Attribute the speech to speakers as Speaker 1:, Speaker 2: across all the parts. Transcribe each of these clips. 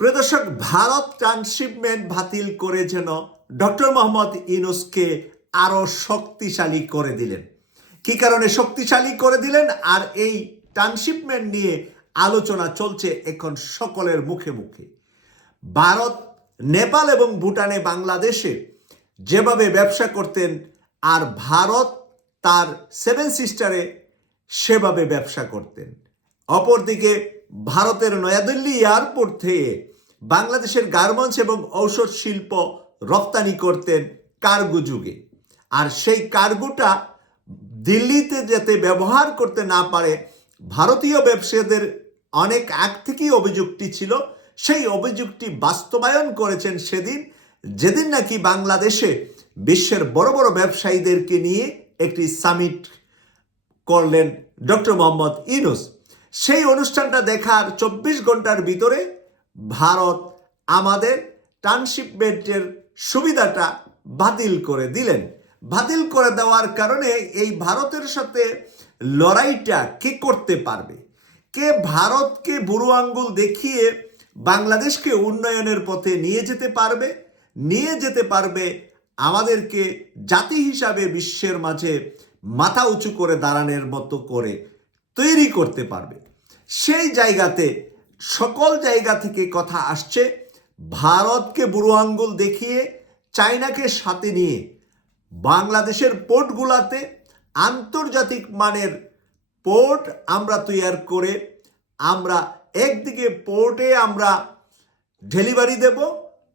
Speaker 1: প্রদর্শক ভারত ট্রান্সশিপমেন্ট বাতিল করে যেন ডক্টর মোহাম্মদ ইউনুসকে আরও শক্তিশালী করে দিলেন। কি কারণে শক্তিশালী করে দিলেন? আর এই ট্রান্সশিপমেন্ট নিয়ে আলোচনা চলছে এখন সকলের মুখে মুখে। ভারত, নেপাল এবং ভুটানে বাংলাদেশে যেভাবে ব্যবসা করতেন, আর ভারত তার সেভেন সিস্টারে সেভাবে ব্যবসা করতেন। অপরদিকে ভারতের নয়াদিল্লি এয়ারপোর্ট থেকে বাংলাদেশের গার্মেন্টস এবং ঔষধ শিল্প রপ্তানি করতেন কার্গো যুগে। আর সেই কার্গোটা দিল্লিতে যাতে ব্যবহার করতে না পারে, ভারতীয় ব্যবসায়ীদের অনেক আগ থেকেই অভিযোগটি ছিল। সেই অভিযোগটি বাস্তবায়ন করেছেন সেদিন। যেদিন নাকি বাংলাদেশে বিশ্বের বড় বড় ব্যবসায়ীদেরকে নিয়ে একটি সামিট করলেন ডক্টর মোহাম্মদ ইউনুস। সেই অনুষ্ঠানটা দেখার চব্বিশ ঘণ্টার ভিতরে ভারত আমাদের ট্রান্সশিপমেন্টের সুবিধাটা বাতিল করে দিলেন। বাতিল করে দেওয়ার কারণে এই ভারতের সাথে লড়াইটা কে করতে পারবে? কে ভারতকে বুড়ো আঙ্গুল দেখিয়ে বাংলাদেশকে উন্নয়নের পথে নিয়ে যেতে পারবে? নিয়ে যেতে পারবে আমাদেরকে জাতি হিসাবে বিশ্বের মাঝে মাথা উঁচু করে দাঁড়ানোর মতো করে তৈরি করতে পারবে। সেই জায়গাতে সকল জায়গা থেকে কথা আসছে, ভারতকে বুড়ো আঙ্গুল দেখিয়ে চায়নাকে সাথে নিয়ে বাংলাদেশের পোর্টগুলাতে আন্তর্জাতিক মানের পোর্ট আমরা তৈরি করে আমরা একদিকে পোর্টে আমরা ডেলিভারি দেব,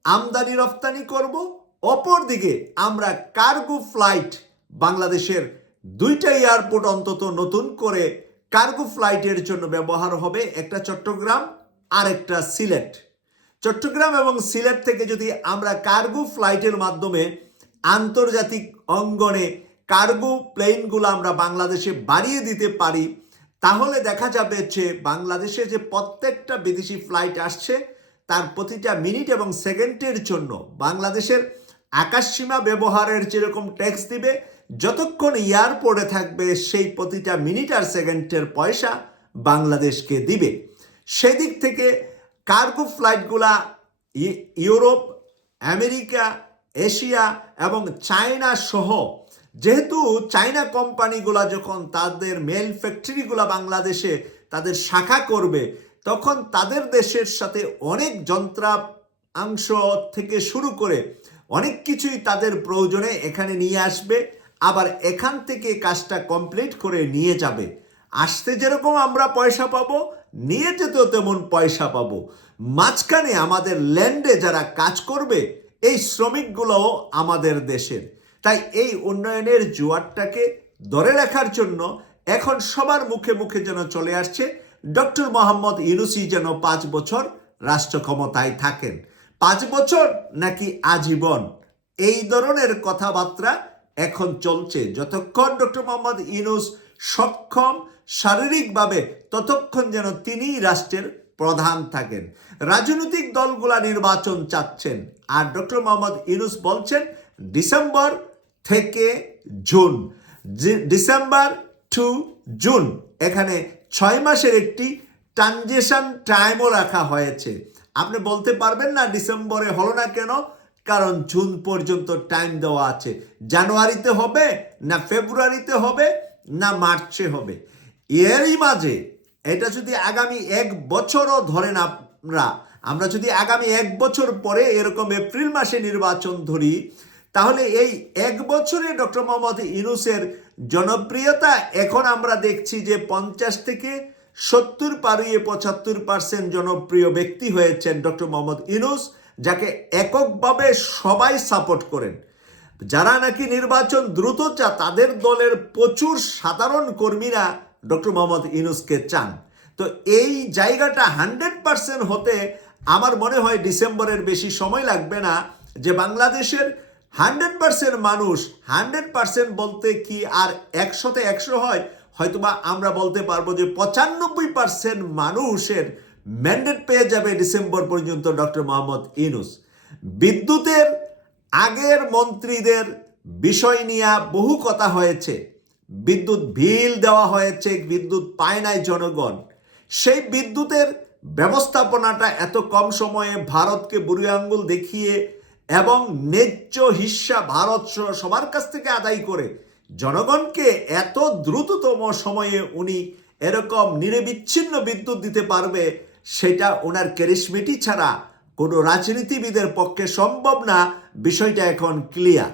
Speaker 1: আমদানি রপ্তানি করব, অপরদিকে আমরা কার্গো ফ্লাইট বাংলাদেশের দুইটা এয়ারপোর্ট অন্তত নতুন করে কার্গো ফ্লাইটের জন্য ব্যবহার হবে একটা চট্টগ্রাম আর একটা সিলেট। চট্টগ্রাম এবং সিলেট থেকে যদি আমরা কার্গো ফ্লাইটের মাধ্যমে আন্তর্জাতিক অঙ্গনে কার্গো প্লেনগুলো আমরা বাংলাদেশে বাড়িয়ে দিতে পারি, তাহলে দেখা যাবে যে বাংলাদেশে যে প্রত্যেকটা বিদেশি ফ্লাইট আসছে, তার প্রতিটা মিনিট এবং সেকেন্ডের জন্য বাংলাদেশের আকাশসীমা ব্যবহারের যেরকম ট্যাক্স দিবে যতক্ষণ এয়ারপোর্টে থাকবে, সেই প্রতিটা মিনিট আর সেকেন্ডের পয়সা বাংলাদেশকে দিবে। সেদিক থেকে কার্গো ফ্লাইটগুলা ইউরোপ, আমেরিকা, এশিয়া এবং চায়না সহ, যেহেতু চায়না কোম্পানিগুলা যখন তাদের মেল ফ্যাক্টরিগুলা বাংলাদেশে তাদের শাখা করবে, তখন তাদের দেশের সাথে অনেক যন্ত্রাংশ থেকে শুরু করে অনেক কিছুই তাদের প্রয়োজনে এখানে নিয়ে আসবে। আবার এখান থেকে কাজটা কমপ্লিট করে নিয়ে যাবে। আসতে যেরকম আমরা পয়সা পাবো, নিয়ে যেতেও তেমন পয়সা পাবো। মাঝখানে আমাদের ল্যান্ডে যারা কাজ করবে, এই শ্রমিকগুলোও আমাদের দেশের। তাই এই উন্নয়নের জোয়ারটাকে ধরে রাখার জন্য এখন সবার মুখে মুখে যেন চলে আসছে, ডক্টর মোহাম্মদ ইউনুসি যেন পাঁচ বছর রাষ্ট্র ক্ষমতায় থাকেন। পাঁচ বছর নাকি আজীবন? এই ধরনের কথাবার্তা এখন চলছে। যতক্ষণ ডক্টর মোহাম্মদ ইউনুস সক্ষম শারীরিকভাবে, ততক্ষণ যেন তিনিই রাষ্ট্রের প্রধান থাকেন। রাজনৈতিক দলগুলা নির্বাচন চাচ্ছেন। আর ডক্টর মোহাম্মদ ইউনুস বলছেন, ডিসেম্বর থেকে জুন ডিসেম্বর টু জুন, এখানে ছয় মাসের একটি ট্রানজেশন টাইমও রাখা হয়েছে। আপনি বলতে পারবেন না ডিসেম্বরে হলো না কেন কারণ জুন পর্যন্ত টাইম দেওয়া আছে। জানুয়ারিতে হবে না ফেব্রুয়ারিতে হবে না মার্চে হবে। এরই মাঝে এটা যদি আগামী এক বছরও ধরেন আমরা আমরা যদি আগামী এক বছর পরে এরকম এপ্রিল মাসে নির্বাচন ধরি, তাহলে এই এক বছরে ডক্টর মোহাম্মদ ইউনুসের জনপ্রিয়তা এখন আমরা দেখছি যে পঞ্চাশ থেকে সত্তর পারিয়ে পঁচাত্তর পার্সেন্ট জনপ্রিয় ব্যক্তি হয়েছেন ডক্টর মোহাম্মদ ইউনুস। যাকে এককভাবে সবাই সাপোর্ট করেন। যারা নাকি নির্বাচন দ্রুত চা তাদের দলের প্রচুর সাধারণ কর্মীরা ডক্টর মোহাম্মদ ইউনুসকে চান। তো এই জায়গাটা হান্ড্রেড পার্সেন্ট হতে আমার মনে হয় ডিসেম্বরের বেশি সময় লাগবে না যে বাংলাদেশের হান্ড্রেড পার্সেন্ট মানুষ, হান্ড্রেড পার্সেন্ট বলতে কি আর একশোতে একশো হয়? হয়তোবা আমরা বলতে পারব যে পঁচানব্বই পার্সেন্ট মানুষের ম্যান্ডেট পেয়ে যাবে ডিসেম্বর পর্যন্ত ডক্টর মোহাম্মদ ইনুস বিদ্যুতের আগের মন্ত্রীদের বিষয় নিয়ে বহু কথা হয়েছে। বিদ্যুৎ বিল দেওয়া হয়েছে, বিদ্যুৎ পায় নাই জনগণ। সেই বিদ্যুতের ব্যবস্থাপনাটা এত কম সময়ে ভারতকে বুড়ি আঙ্গুল দেখিয়ে এবং ন্যায্য হিস্সা ভারত সবার কাছ থেকে আদায় করে, জনগণকে এত দ্রুততম সময়ে উনি এরকম নিরবিচ্ছিন্ন বিদ্যুৎ দিতে পারবে সেটা ওনার ক্যারিসমেটি ছাড়া কোনো রাজনীতিবিদের পক্ষে সম্ভব না। বিষয়টা এখন ক্লিয়ার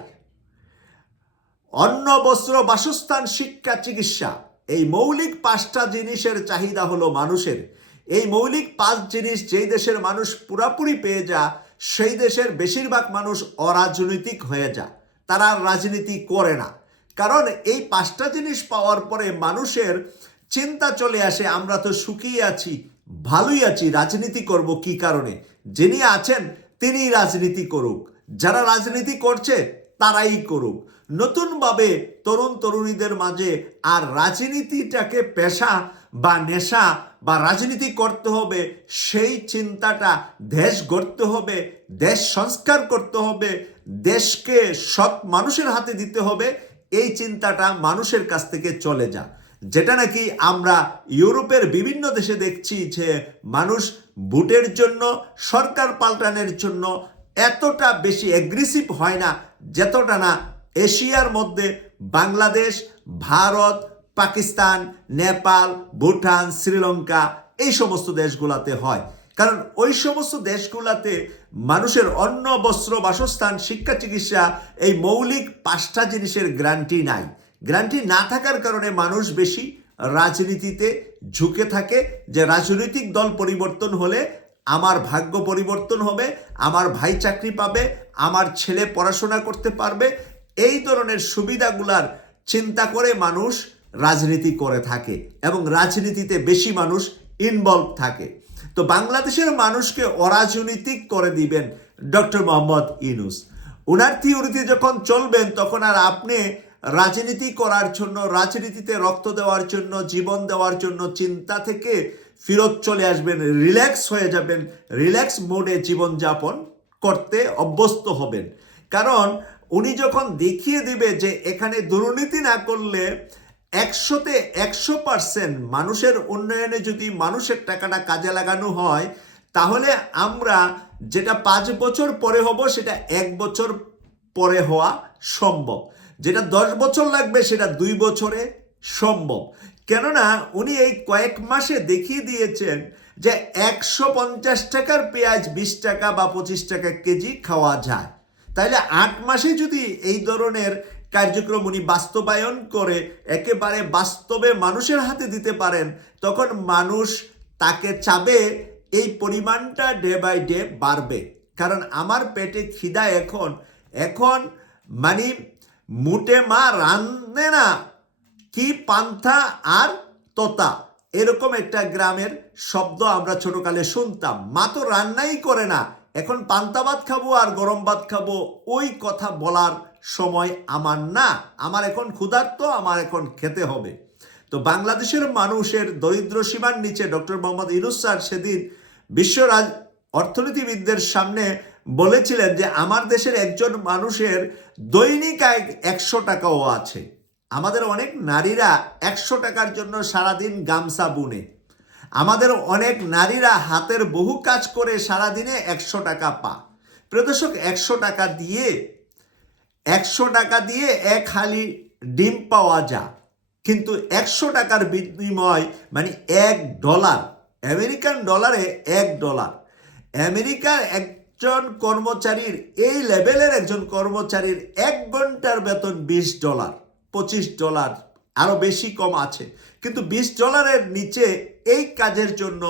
Speaker 1: অন্ন, বস্ত্র, বাসস্থান, শিক্ষা, চিকিৎসা। এই মৌলিক পাঁচটা জিনিসের চাহিদা হলো মানুষের। এই মৌলিক পাঁচ জিনিস যেই দেশের মানুষ পুরাপুরি পেয়ে যা, সেই দেশের বেশিরভাগ মানুষ অরাজনৈতিক হয়ে যা। তারা রাজনীতি করে না। কারণ এই পাঁচটা জিনিস পাওয়ার পরে মানুষের চিন্তা চলে আসে, আমরা তো সুখী আছি ভালোই আছি, রাজনীতি করব কি কারণে? যিনি আছেন তিনি রাজনীতি করুক। যারা রাজনীতি করছে, তারাই করুক। নতুনভাবে তরুণ তরুণীদের মাঝে আর রাজনীতিটাকে পেশা বা নেশা বা রাজনীতি করতে হবে, সেই চিন্তাটা দেশ গড়তে হবে, দেশ সংস্কার করতে হবে, দেশকে সৎ মানুষের হাতে দিতে হবে, এই চিন্তাটা মানুষের কাছ থেকে চলে যা যেটা নাকি আমরা ইউরোপের বিভিন্ন দেশে দেখছি যে মানুষ ভোটের জন্য, সরকার পাল্টানোর জন্য এতটা বেশি অ্যাগ্রেসিভ হয় না, যতটা না এশিয়ার মধ্যে বাংলাদেশ, ভারত, পাকিস্তান, নেপাল, ভুটান, শ্রীলঙ্কা এই সমস্ত দেশগুলাতে হয়। কারণ ওই সমস্ত দেশগুলাতে মানুষের অন্ন, বস্ত্র, বাসস্থান, শিক্ষা, চিকিৎসা এই মৌলিক পাঁচটা জিনিসের গ্যারান্টি নাই। গ্যারান্টি না থাকার কারণে মানুষ বেশি রাজনীতিতে ঝুঁকে থাকে যে রাজনৈতিক দল পরিবর্তন হলে আমার ভাগ্য পরিবর্তন হবে, আমার ভাই চাকরি পাবে, আমার ছেলে পড়াশোনা করতে পারবে, এই ধরনের সুবিধাগুলার চিন্তা করে মানুষ রাজনীতি করে থাকে এবং রাজনীতিতে বেশি মানুষ ইনভলভ থাকে। তো বাংলাদেশের মানুষকে অরাজনৈতিক করে দিবেন ডক্টর মোহাম্মদ ইনুস ওনার থিওরিতে যখন চলবেন, তখন আর আপনি রাজনীতি করার জন্য, রাজনীতিতে রক্ত দেওয়ার জন্য, জীবন দেওয়ার জন্য চিন্তা থেকে ফিরত চলে আসবেন, রিল্যাক্স হয়ে যাবেন, রিল্যাক্স মোডে জীবনযাপন করতে অভ্যস্ত হবেন। কারণ উনি যখন দেখিয়ে দিবে যে এখানে দুর্নীতি না করলে একশোতে একশো পার্সেন্ট মানুষের উন্নয়নে যদি মানুষের টাকাটা কাজে লাগানো হয়, তাহলে আমরা যেটা পাঁচ বছর পরে হব, সেটা এক বছর পরে হওয়া সম্ভব। যেটা দশ বছর লাগবে, সেটা দুই বছরে সম্ভব। কেননা উনি এই কয়েক মাসে দেখিয়ে দিয়েছেন যে একশো পঞ্চাশ টাকার পেঁয়াজ বিশ টাকা বা পঁচিশ টাকা কেজি খাওয়া যায়। তাইলে আট মাসে যদি এই ধরনের কার্যক্রম উনি বাস্তবায়ন করে, একেবারে বাস্তবে মানুষের হাতে দিতে পারেন, তখন মানুষ তাকে চাবে এই পরিমাণটা ডে বাই ডে বাড়বে। কারণ আমার পেটে খিদা এখন এখন মানে মুটে মা রান্ধে না। কি পান্থা আর তোতা। এরকম একটা গ্রামের শব্দ আমরা ছোটকালে শুনতাম। মা তো রান্নাই করে না। এখন পান্তা ভাত খাব আর গরম ভাত খাব, ওই কথা বলার সময় আমার না। আমার এখন ক্ষুধার্ত, আমার এখন খেতে হবে। তো বাংলাদেশের মানুষের দরিদ্র সীমার নিচে ডক্টর মোহাম্মদ ইনুস স্যার সেদিন বিশ্ব অর্থনীতিবিদদের সামনে বলেছিলেন যে আমার দেশের একজন মানুষের দৈনিক আয় একশো টাকাও আছে। আমাদের অনেক নারীরা একশো টাকার জন্য সারাদিন গামছা বুনে। আমাদের অনেক নারীরা হাতের বহু কাজ করে সারাদিনে একশো টাকা পা। প্রদর্শক একশো টাকা দিয়ে, একশো টাকা দিয়ে এক হালি ডিম পাওয়া যায়। কিন্তু একশো টাকার বিনিময় মানে এক ডলার। আমেরিকান ডলারে এক ডলার। আমেরিকার একজন কর্মচারীর, এই লেভেলের একজন কর্মচারীর এক ঘণ্টার বেতন বিশ ডলার, পঁচিশ ডলার আরও বেশি কম আছে। কিন্তু বিশ ডলারের নিচে এই কাজের জন্য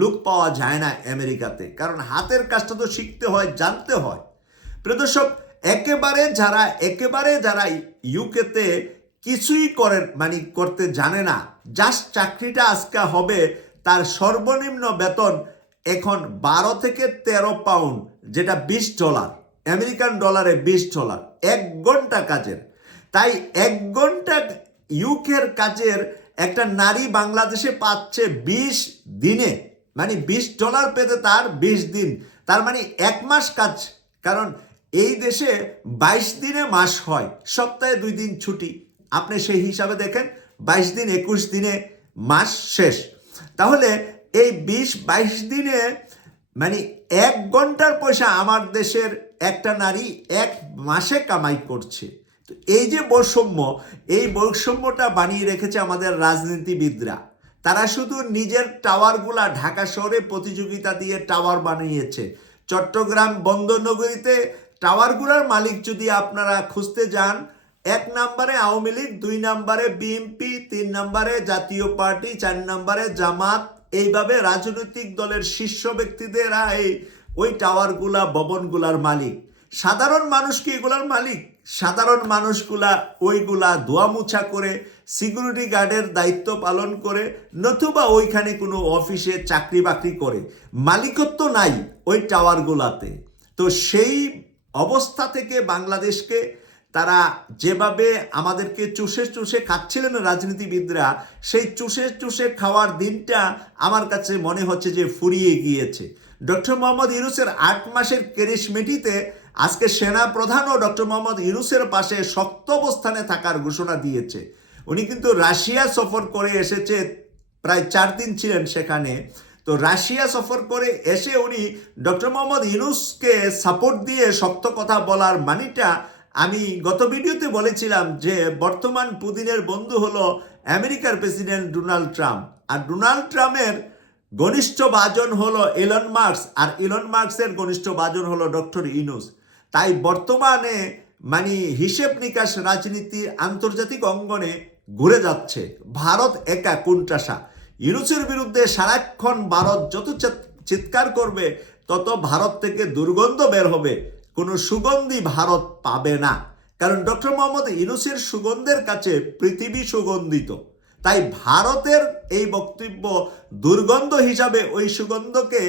Speaker 1: লোক পাওয়া যায় না আমেরিকাতে, কারণ হাতের কাজটা তো শিখতে হয়, জানতে হয়। প্রদর্শক একেবারে যারা একেবারে যারা ইউকেতে কিছুই করেন মানে করতে জানে না, জাস্ট চাকরিটা আজকে হবে তার সর্বনিম্ন বেতন এখন বারো থেকে তেরো পাউন্ড, যেটা বিশ ডলার, আমেরিকান ডলারে বিশ ডলার, এক ঘণ্টা কাজের। তাই এক ঘণ্টা ইউকের কাজের একটা নারী বাংলাদেশে পাচ্ছে বিশ দিনে। মানে বিশ ডলার পেতে তার বিশ দিন। তার মানে এক মাস কাজ। কারণ এই দেশে বাইশ দিনে মাস হয়, সপ্তাহে দুই দিন ছুটি। আপনি সেই হিসাবে দেখেন, বাইশ দিন, একুশ দিনে মাস শেষ। তাহলে এই বিশ বাইশ দিনে মানে এক ঘণ্টার পয়সা আমার দেশের একটা নারী এক মাসে কামাই করছে। তো এই যে বৈষম্য, এই বৈষম্যটা বানিয়ে রেখেছে আমাদের রাজনীতিবিদরা। তারা শুধু নিজের টাওয়ারগুলা ঢাকা শহরে প্রতিযোগিতা দিয়ে টাওয়ার বানিয়েছে। চট্টগ্রাম বন্দরনগরীতে টাওয়ারগুলার মালিক যদি আপনারা খুঁজতে যান, এক নম্বরে আওয়ামী লীগ, দুই নম্বরে বিএনপি, তিন নম্বরে জাতীয় পার্টি, চার নম্বরে জামাত এইভাবে রাজনৈতিক দলের শীর্ষ ব্যক্তিদের এই ওই টাওয়ারগুলা, ভবনগুলার মালিক। সাধারণ মানুষ কি এগুলার মালিক? সাধারণ মানুষগুলা ওইগুলা ধোয়া মুছা করে সিকিউরিটি গার্ডের দায়িত্ব পালন করে, নতুবা ওইখানে কোনো অফিসে চাকরি বাকরি করে। মালিকত্ব নাই ওই টাওয়ারগুলাতে। তো সেই অবস্থা থেকে বাংলাদেশকে তারা যেভাবে আমাদেরকে চুষে চুষে খাচ্ছিলেন রাজনীতিবিদরা, সেই চুষে চুষে খাওয়ার দিনটা আমার কাছে মনে হচ্ছে যে ফুরিয়ে গিয়েছে। ডক্টর মোহাম্মদ ইউনুসের আট মাসের কেরিশমেটিতে আজকে সেনা প্রধানও ডক্টর মোহাম্মদ ইউনুসের পাশে শক্ত অবস্থানে থাকার ঘোষণা দিয়েছে। উনি কিন্তু রাশিয়া সফর করে এসেছে, প্রায় চার দিন ছিলেন সেখানে। তো রাশিয়া সফর করে এসে উনি ডক্টর মোহাম্মদ ইউনুসকে সাপোর্ট দিয়ে শক্ত কথা বলার মানিটা আমি গত ভিডিওতে বলেছিলাম যে বর্তমান পুতিনের বন্ধু হলো আমেরিকার প্রেসিডেন্ট ডোনাল্ড ট্রাম্প। আর ডোনাল্ড ট্রাম্পের ঘনিষ্ঠ বাজন হলো এলন মার্কস আর এলন মার্কসের ঘনিষ্ঠ বাজন হলো ডক্টর ইনুস তাই বর্তমানে মানে হিসেব নিকাশ রাজনীতি আন্তর্জাতিক অঙ্গনে ঘুরে যাচ্ছে। ভারত একা কোনটাসা ইউনুসের বিরুদ্ধে সারাক্ষণ ভারত যত চিৎ- চিৎকার করবে, তত ভারত থেকে দুর্গন্ধ বের হবে। কোনো সুগন্ধি ভারত পাবে না। কারণ ডক্টর মোহাম্মদ ইউনুসের সুগন্ধের কাছে পৃথিবী সুগন্ধিত। তাই ভারতের এই বক্তব্য দুর্গন্ধ হিসাবে ওই সুগন্ধকে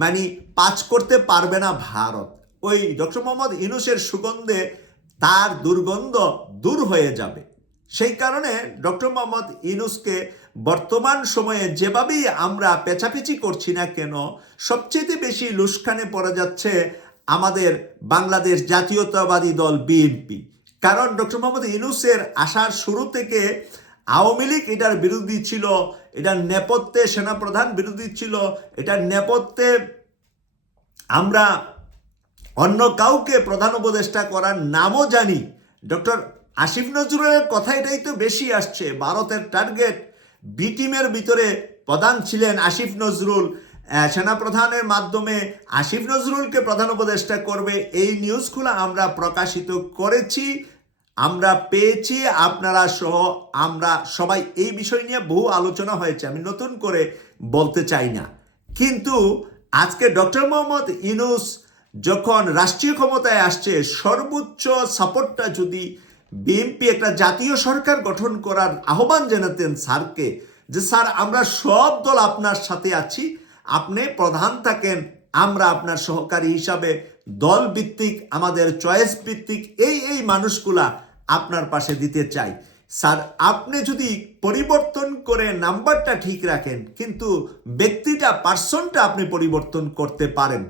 Speaker 1: মানে পাচ করতে পারবে না ভারত। ওই ডক্টর মোহাম্মদ ইউনুসের সুগন্ধে তার দুর্গন্ধ দূর হয়ে যাবে। সেই কারণে ডক্টর মোহাম্মদ ইউনুসকে বর্তমান সময়ে যেভাবেই আমরা পেছাপেচি করছি না কেন, সবচেয়ে বেশি লুস্কানে পড়ে যাচ্ছে আমাদের বাংলাদেশ জাতীয়তাবাদী দল বিএনপি কারণ ডক্টর মোহাম্মদ ইউনুসের আসার শুরু থেকে আওয়ামী লীগ এটার বিরোধী ছিল, এটার নেপথ্যে সেনাপ্রধান বিরোধী ছিল, এটার নেপথ্যে আমরা অন্য কাউকে প্রধান উপদেষ্টা করার নামও জানি। ডক্টর আসিফ নজরুলের কথা এটাই তো বেশি আসছে, ভারতের টার্গেট বি টিমের ভিতরে প্রধান ছিলেন আসিফ নজরুল। সেনাপ্রধানের মাধ্যমে আসিফ নজরুলকে প্রধান উপদেষ্টা করবে এই নিউজগুলো আমরা প্রকাশিত করেছি, আমরা পেয়েছি, আপনারা সহ আমরা সবাই এই বিষয় নিয়ে বহু আলোচনা হয়েছে, আমি নতুন করে বলতে চাই না। কিন্তু আজকে ডক্টর মোহাম্মদ ইনুস যখন রাষ্ট্রীয় ক্ষমতায় আসছে, সর্বোচ্চ সাপোর্টটা যদি বিএনপি একটা জাতীয় সরকার গঠন করার আহ্বান জানাতেন স্যারকে যে, স্যার, আমরা সব দল আপনার সাথে আছি আপনি প্রধান থাকেন, আমরা আপনার সহকারী হিসাবে দল ভিত্তিক আমাদের চয়েস ভিত্তিক এই এই মানুষগুলা আপনার পাশে দিতে চাই। স্যার, আপনি যদি পরিবর্তন করে নাম্বারটা ঠিক রাখেন, কিন্তু ব্যক্তিটা, পার্সনটা আপনি পরিবর্তন করতে পারেন।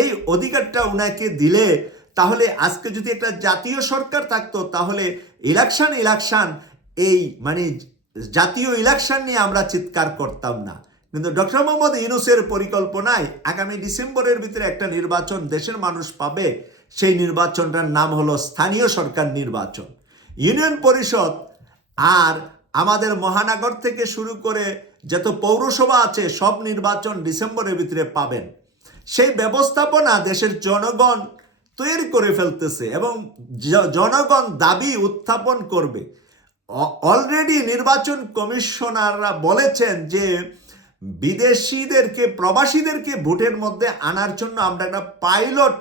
Speaker 1: এই অধিকারটা ওনাকে দিলে তাহলে আজকে যদি একটা জাতীয় সরকার থাকতো, তাহলে ইলেকশন ইলেকশন, এই মানে জাতীয় ইলেকশন নিয়ে আমরা চিৎকার করতাম না। কিন্তু ডক্টর মোহাম্মদ ইউনুসের পরিকল্পনায় আগামী ডিসেম্বরের ভিতরে একটা নির্বাচন দেশের মানুষ পাবে। সেই নির্বাচনটার নাম হলো স্থানীয় সরকার নির্বাচন। ইউনিয়ন পরিষদ আর আমাদের মহানগর থেকে শুরু করে যত পৌরসভা আছে, সব নির্বাচন ডিসেম্বরের ভিতরে পাবেন। সেই ব্যবস্থাপনা দেশের জনগণ তৈরি করে ফেলতেছে এবং জনগণ দাবি উত্থাপন করবে। অলরেডি নির্বাচন কমিশনাররা বলেছেন যে বিদেশিদেরকে, প্রবাসীদেরকে ভোটের মধ্যে আনার জন্য আমরা একটা পাইলট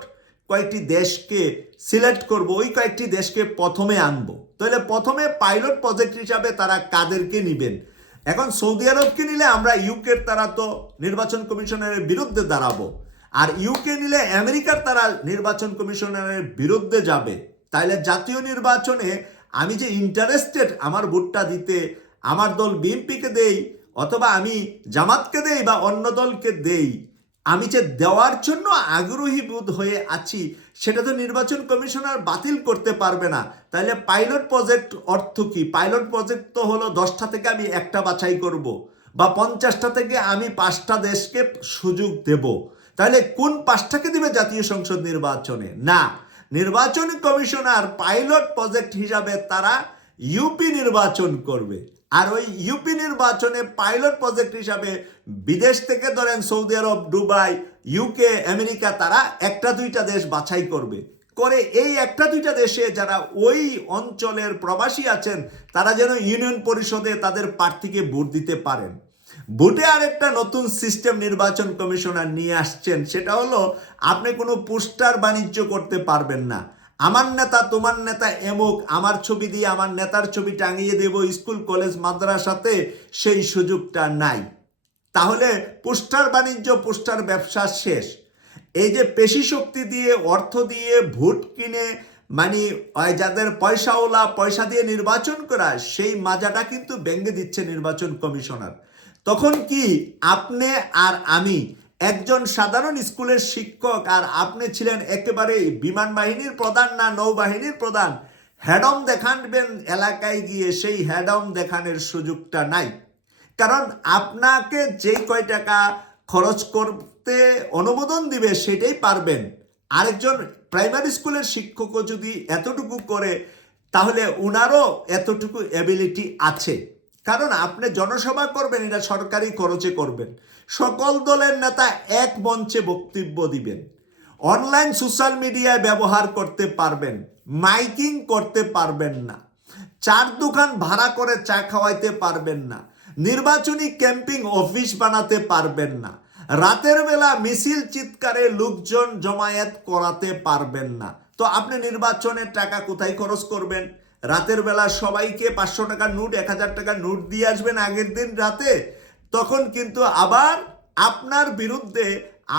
Speaker 1: কয়েকটি দেশকে সিলেক্ট করব, ওই কয়েকটি দেশকে প্রথমে আনব। তাহলে প্রথমে পাইলট প্রজেক্ট হিসাবে তারা কাদেরকে নিবেন? এখন সৌদি আরবকে নিলে আমরা ইউকের তারা তো নির্বাচন কমিশনের বিরুদ্ধে দাঁড়াবো। আর ইউকে নিলে আমেরিকার তারা নির্বাচন কমিশনারের বিরুদ্ধে যাবে। তাইলে জাতীয় নির্বাচনে আমি যে ইন্টারেস্টেড আমার ভোটটা দিতে, আমার দল বিএনপিকে দেই অথবা আমি জামাতকে দেই বা অন্য দলকে দেই, আমি যে দেওয়ার জন্য আগ্রহী বোধ হয়ে আছি, সেটা তো নির্বাচন কমিশনার বাতিল করতে পারবে না। তাহলে পাইলট প্রজেক্ট অর্থ কি? পাইলট প্রজেক্ট তো হলো দশটা থেকে আমি একটা বাছাই করব বা পঞ্চাশটা থেকে আমি পাঁচটা দেশকে সুযোগ দেব। তাহলে কোন পাঁচটাকে দিবে জাতীয় সংসদ নির্বাচনে? না, নির্বাচন কমিশনার পাইলট প্রজেক্ট হিসাবে তারা ইউপি নির্বাচন করবে। আর ওই ইউপি নির্বাচনে পাইলট প্রজেক্ট হিসাবে বিদেশ থেকে ধরেন সৌদি আরব, দুবাই ইউকে আমেরিকা, তারা একটা দুইটা দেশ বাছাই করবে। করে এই একটা দুইটা দেশে যারা ওই অঞ্চলের প্রবাসী আছেন, তারা যেন ইউনিয়ন পরিষদে তাদের প্রার্থীকে ভোট দিতে পারেন। ভোটে আরেকটা নতুন সিস্টেম নির্বাচন কমিশনার নিয়ে আসছেন, সেটা হলো আপনি কোনো পোস্টার বাণিজ্য করতে পারবেন না। আমার নেতা, তোমার নেতা এমুক, আমার ছবি দিয়ে আমার নেতার ছবি টাঙিয়ে দেব স্কুল, কলেজ, মাদ্রাসাতে, সেই সুযোগটা নাই। তাহলে পোস্টার বাণিজ্য, পোস্টার ব্যবসা শেষ। এই যে পেশি শক্তি দিয়ে, অর্থ দিয়ে ভোট কিনে মানে যাদের পয়সাওয়ালা, পয়সা দিয়ে নির্বাচন করা সেই মাজাটা কিন্তু ব্যঙ্গে দিচ্ছে নির্বাচন কমিশনার। তখন কি আপনি আর আমি একজন সাধারণ স্কুলের শিক্ষক আর আপনি ছিলেন একেবারে বিমান বাহিনীর প্রধান না নৌবাহিনীর প্রধান? হ্যাডম দেখানবেন এলাকায় গিয়ে, সেই হ্যাডম দেখানোর সুযোগটা নাই। কারণ আপনাকে যেই কয় টাকা খরচ করতে অনুমোদন দিবে সেটাই পারবেন। আরেকজন প্রাইমারি স্কুলের শিক্ষকও যদি এতটুকু করে, তাহলে উনারও এতটুকু অ্যাবিলিটি আছে। কারণ আপনি জনসভা করবেন, এটা সরকারি খরচে করবেন। সকল দলের নেতা এক মঞ্চে বক্তব্য দিবেন। অনলাইন সোশ্যাল মিডিয়ায় ব্যবহার করতে পারবেন, মাইকিং করতে পারবেন না, চার দোকান ভাড়া করে চা খাওয়াইতে পারবেন না, নির্বাচনী ক্যাম্পিং অফিস বানাতে পারবেন না, রাতের বেলা মিছিল চিৎকারে লোকজন জমায়েত করাতে পারবেন না। তো আপনি নির্বাচনের টাকা কোথায় খরচ করবেন? রাতের বেলা সবাইকে পাঁচশো টাকার নোট, এক হাজার টাকার নোট দিয়ে আসবেন আগের দিন রাতে? তখন কিন্তু আবার আপনার বিরুদ্ধে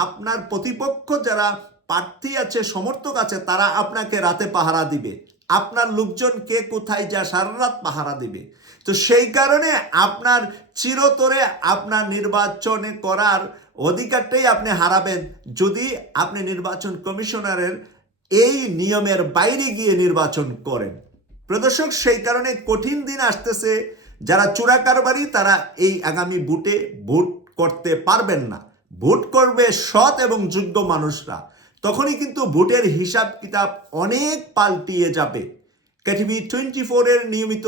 Speaker 1: আপনার প্রতিপক্ষ যারা প্রার্থী আছে, সমর্থক আছে, তারা আপনাকে রাতে পাহারা দিবে। আপনার লোকজন কে কোথায় যা সারা রাত পাহারা দিবে। তো সেই কারণে আপনার চিরতরে আপনার নির্বাচনে করার অধিকারটাই আপনি হারাবেন। যদি আপনি নির্বাচন কমিশনারের এই নিয়মের বাইরে গিয়ে নির্বাচন করেন। প্রদর্শক, সেই কারণে কঠিন দিন আসতেছে। যারা চোরা কারবারি, তারা এই আগামী ভোটে ভোট করতে পারবেন না। ভোট করবে সৎ এবং যোগ্য মানুষরা। তখনই কিন্তু ভোটের হিসাব কিতাব অনেক পাল্টিয়ে যাবে। কেটিভি টোয়েন্টি ফোরের নিয়মিত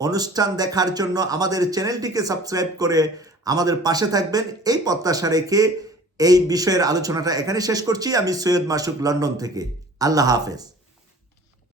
Speaker 1: অনুষ্ঠান দেখার জন্য আমাদের চ্যানেলটিকে সাবস্ক্রাইব করে আমাদের পাশে থাকবেন। এই প্রত্যাশা রেখে এই বিষয়ের আলোচনাটা এখানে শেষ করছি। আমি সৈয়দ মাসুক লন্ডন থেকে। আল্লাহ হাফেজ।